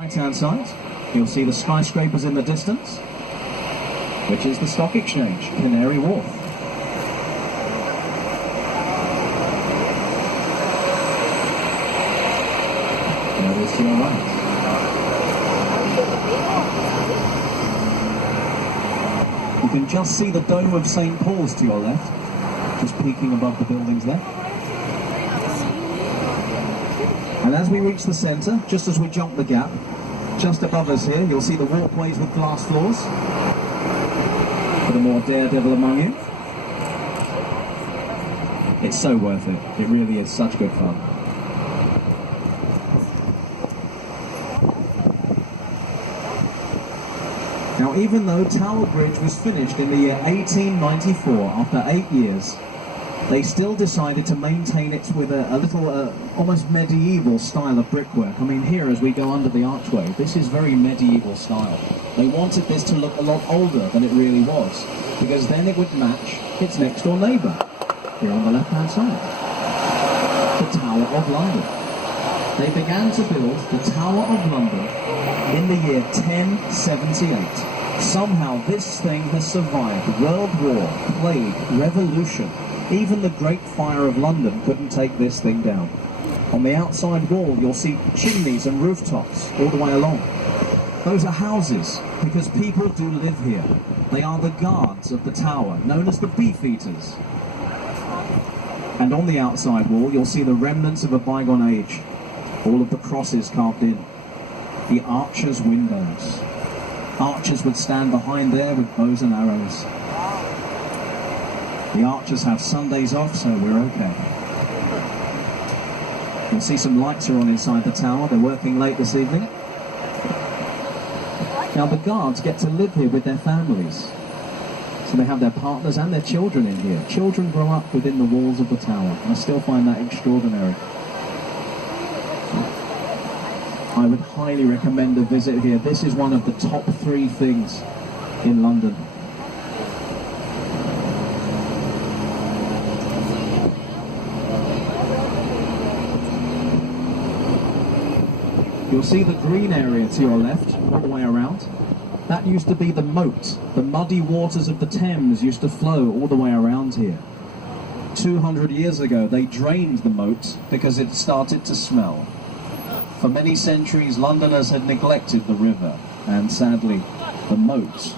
Right-hand side, you'll see the skyscrapers in the distance, which is the stock exchange, Canary Wharf. There it is to your right. You can just see the dome of St. Paul's to your left, just peeking above the buildings there. And as we reach the centre, just as we jump the gap, just above us here, you'll see the walkways with glass floors. For the more daredevil among you. It's so worth it. It really is such good fun. Now, even though Tower Bridge was finished in the year 1894, after 8 years, they still decided to maintain it with a little, almost medieval style of brickwork. I mean, here, as we go under the archway, this is very medieval style. They wanted this to look a lot older than it really was, because then it would match its next-door neighbour, here on the left-hand side, the Tower of London. They began to build the Tower of London in the year 1078. Somehow this thing has survived World War, plague, revolution. Even the Great Fire of London couldn't take this thing down. On the outside wall, you'll see chimneys and rooftops all the way along. Those are houses, because people do live here. They are the guards of the tower, known as the Beefeaters. And on the outside wall, you'll see the remnants of a bygone age. All of the crosses carved in. The archers' windows. Archers would stand behind there with bows and arrows. The archers have Sundays off, so we're okay. You'll see some lights are on inside the tower. They're working late this evening. Now the guards get to live here with their families. So they have their partners and their children in here. Children grow up within the walls of the tower. I still find that extraordinary. I would highly recommend a visit here. This is one of the top 3 things in London. You'll see the green area to your left, all the way around. That used to be the moat. The muddy waters of the Thames used to flow all the way around here. 200 years ago, they drained the moat because it started to smell. For many centuries, Londoners had neglected the river, and sadly, the moat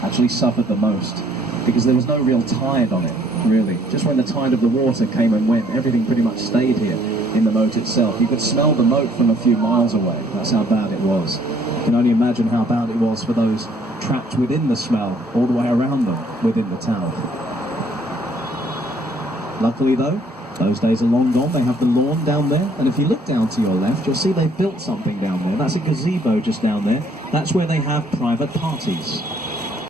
actually suffered the most, because there was no real tide on it, really. Just when the tide of the water came and went, everything pretty much stayed here in the moat itself. You could smell the moat from a few miles away. That's how bad it was. You can only imagine how bad it was for those trapped within the smell, all the way around them, within the tower. Luckily though, those days are long gone. They have the lawn down there, and if you look down to your left, you'll see they've built something down there. That's a gazebo just down there. That's where they have private parties.